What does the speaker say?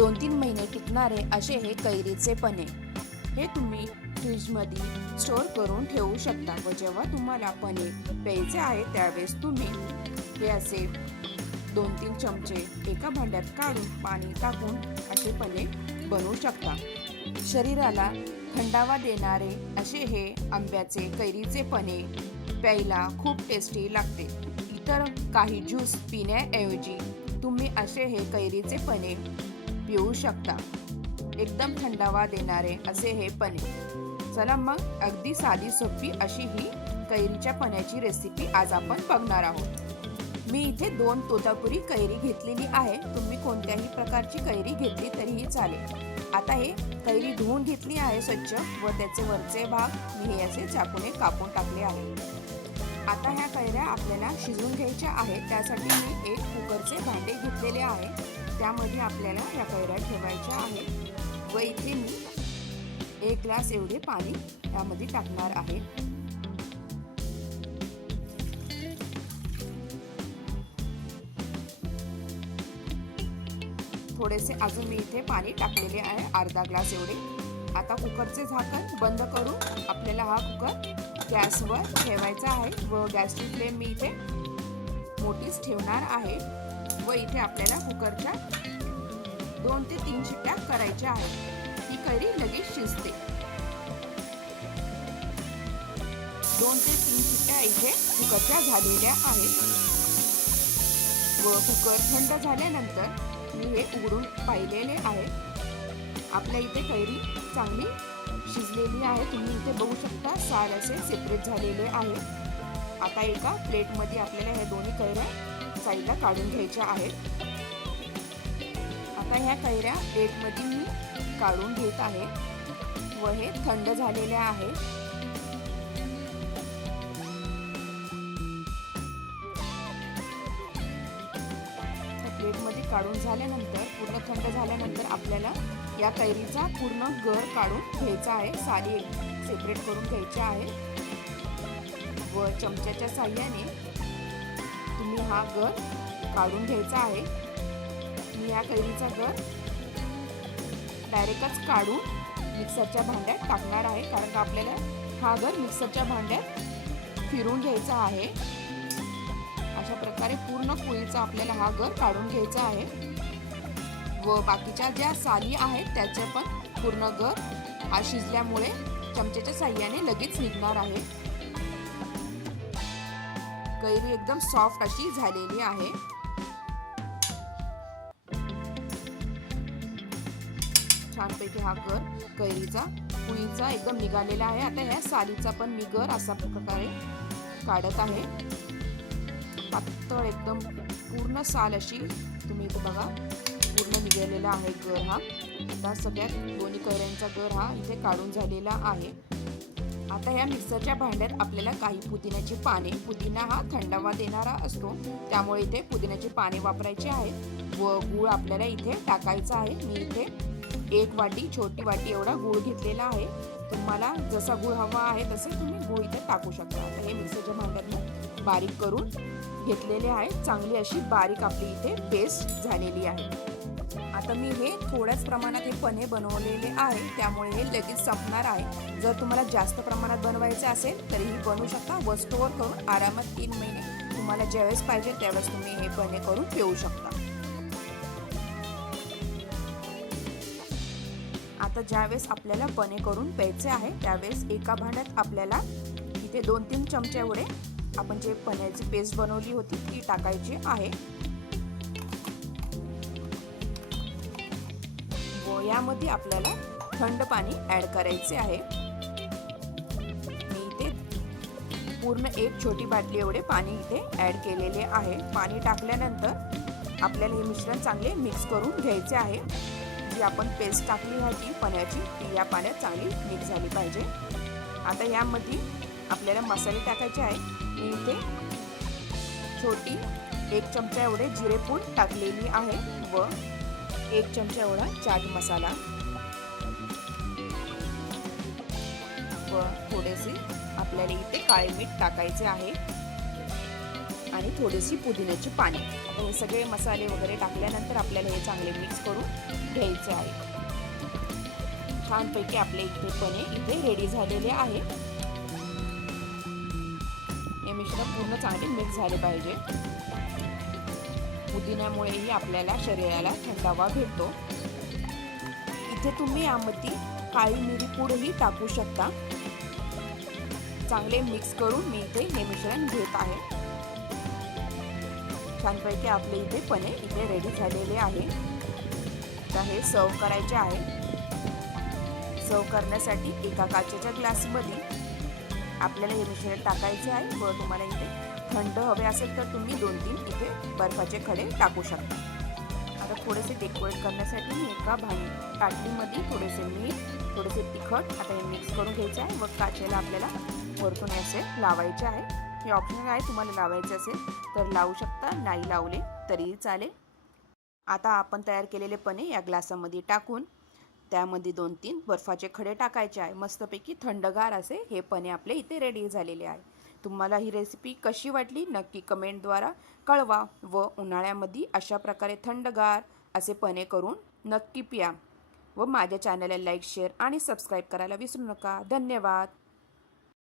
2-3 महिने टिकणारे असे हे कैरीचे पन्हे. हे तुम्ही फ्रीजमध्ये स्टोअर करून ठेवू शकता व जेव्हा तुम्हाला पन्हे प्यायचे आहे त्यावेळेस तुम्ही हे असे 2-3 चमचे एका भांड्यात काढून पाणी टाकून असे पन्हे बनवू शकता. शरीराला थंडावा देणारे असे हे आंब्याचे कैरीचे पन्हे प्यायला खूप टेस्टी लागते. इतर काही ज्यूस पिण्याऐवजी तुम्ही असे हे कैरीचे पन्हे पिऊ शकता. एकदम थंडावा देणारे असे हे पन्हे. चला मग अगदी साधी सोपी अशी ही कैरीच्या पन्ह्याची रेसिपी आज आपण बघणार आहोत. मी इथे 2 तोतापुरी कैरी घेतलेली आहे. तुम्ही कोणत्याही प्रकारची कैरी घेतली तरीही चालेल. आता हे कैरी धुवून घेतली आहे स्वच्छ व त्याचे वरचे भाग मी हे असे चाकूने कापून टाकले आहे. आता ह्या कैऱ्या आपल्याला शिजवून घ्यायच्या आहेत. त्यासाठी मी एक कुकरचे भांडे घेतलेले आहे. त्यामध्ये आपल्याला या कैऱ्या ठेवायच्या आहेत व इथे मी 1 ग्लास एवढे पाणी यामध्ये टाकणार आहे. थोडेसे अजून मी इथे पाणी टाकलेले आहे, अर्धा ग्लास एवढे. आता कुकरचे झाकण बंद करून आपल्याला हा कुकर गॅसवर ठेवायचा आहे व गॅसची फ्लेम मी इथे मोठीच ठेवणार आहे व इथे आपल्याला कुकरच्या 2 ते 3 शिट्ट्या करायच्या आहेत. ही कैरी लगेच शिजते. 2 ते 3 शिट्ट्या इथे कुकरच्या झालेल्या आहेत व कुकर थंड झाल्यानंतर मी हे उघडून पाहिलेले आहे. आपल्या इथे कैरी चांगली शिजलेली आहे. तुम्ही इथे बघू शकता साल असे सेपरेट झालेले आहे. आता एका प्लेटमध्ये आपल्याला हे दोन्ही कैऱ्या साईडला काढून घ्यायच्या आहेत. आता ह्या कैऱ्या प्लेटमध्ये मी काढून घेत आहे व हे थंड झालेले आहे. प्लेटमध्ये काढून झाल्यानंतर पूर्ण थंड झाल्यानंतर आपल्याला या कैरीचा पूर्ण गर काढून घ्यायचा आहे. साली सेपरेट करून घ्यायच्या आहे व चमच्याच्या साहाय्याने तुम्ही हा गर काढून घ्यायचा आहे. मी या कैरीचा गर डायरेक्टच काढून मिक्सरच्या भांड्यात टाकणार आहे, कारण का आपल्याला हा गर मिक्सरच्या भांड्यात फिरून घ्यायचा आहे. अशा प्रकारे पूर्ण पोळीचा आपल्याला हा गर काढून घ्यायचा आहे व बाकीच्या ज्या साली आहेत त्याचे पण पूर्ण गर हा शिजल्यामुळे चमच्याच्या साहाय्याने लगेच निघणार आहे. कैरी एकदम सॉफ्ट अशी झालेली आहे. छानपैकी हा गर कैरीचा पोळीचा एकदम निघालेला आहे. आता ह्या सालीचा पण मी गर अशा प्रकारे काढत आहे. पातळ एकदम पूर्ण साल अशी तुम्ही इथे बघा पूर्ण निघालेला आहे गर हा. आता सगळ्यात दोन्ही कैऱ्यांचा गर हा इथे काढून झालेला आहे. आता ह्या मिक्सरच्या भांड्यात आपल्याला काही पुदिन्याची पाने, पुदिना हा थंडावा देणारा असतो त्यामुळे इथे पुदिन्याची पाने वापरायची आहेत व गूळ आपल्याला इथे टाकायचा आहे. मी इथे 1 वाटी छोटी वाटी एवढा गूळ घेतलेला आहे. तुम्हाला जसा गूळ हवा आहे तसे तुम्ही गूळ इथे टाकू शकता. आता हे मिक्सरच्या भांड्यात बारीक करून घेतलेले आहे. चांगली अशी बारीक आपली इथे पेस्ट झालेली आहे. आता मी हे थोड्याच प्रमाणात हे पन्हे बनवलेले आहे त्यामुळे हे लगेच संपणार आहे. जर तुम्हाला जास्त प्रमाणात बनवायचे असेल तरीही बनवू शकता व स्टोअर करून आरामात 3 महिने तुम्हाला ज्यावेळेस पाहिजे त्यावेळेस तुम्ही हे पन्हे करून ठेवू शकता. आता ज्यावेळेस आपल्याला पन्हे करून प्यायचे आहे त्यावेळेस एका भांड्यात आपल्याला इथे 2-3 चमचे एवढे आपण जे पन्ह्याची पेस्ट बनवली होती ती टाकायची आहे व यामध्ये आपल्याला थंड पाणी ऍड करायचे आहे. मी इथे पूर्ण 1 छोटी बाटली एवढे पाणी इथे ऍड केलेले आहे. पाणी टाकल्यानंतर आपल्याला हे मिश्रण चांगले मिक्स करून घ्यायचे आहे. जी आपण पेस्ट टाकली होती पन्ह्याची ती या पाण्यात चांगली मिक्स झाली पाहिजे. आता यामध्ये आपल्याला मसाले टाकायचे आहे. मी इथे छोटी 1 चमचा एवढे जिरेपूड टाकलेली आहे व 1 चमचा एवढा चाट मसाला व थोडेसे आपल्याला इथे काळे मीठ टाकायचे आहे आणि थोडीशी पुदिन्याची पाने. आता हे सगळे मसाले वगैरे टाकल्यानंतर आपल्याला हे चांगले मिक्स करून घ्यायचे आहे. छानपैकी आपले इथे पने इथे रेडी झालेले आहे. हे मिश्रण पूर्ण चांगले मिक्स झाले पाहिजे. पुदिन्यामुळेही आपल्याला शरीराला थंडावा भेटतो. इथे तुम्ही यामध्ये काळी मिरी पूडही टाकू शकता. चांगले मिक्स करून मी इथे हे मिश्रण घेत आहे. छानपैकी आपले इथे पने इथे रेडी झालेले आहे. आता हे सर्व करायचे आहे. सर्व करण्यासाठी एका काचेच्या ग्लासमध्ये आपल्याला हे मिश्रण टाकायचे आहे व तुम्हाला इथे थंड हवे असेल तर तुम्ही 2-3 इथे बर्फाचे खडे टाकू शकता. आता थोडेसे डेकोरेट करण्यासाठी मी एका ताटलीमध्ये थोडेसे मीठ, थोडेसे तिखट आता हे मिक्स करून घ्यायचे आहे व काचेला आपल्याला वरतून असे लावायचे आहे. हे ऑप्शनल आहे, तुम्हाला लावायचे असेल तर लावू शकता, नाही लावले तरीही चालेल. आता आपण तयार केलेले पने या ग्लासामध्ये टाकून त्यामध्ये 2-3 बर्फाचे खडे टाकायचे आहे. मस्तपैकी थंडगार असे हे पने आपले इथे रेडी झालेले आहे. तुम्हाला ही रेसिपी कशी वाटली नक्की कमेंटद्वारा कळवा व उन्हाळ्यामध्ये अशा प्रकारे थंडगार असे पने करून नक्की प्या व माझ्या चॅनलला लाईक, शेअर आणि सबस्क्राईब करायला विसरू नका. धन्यवाद.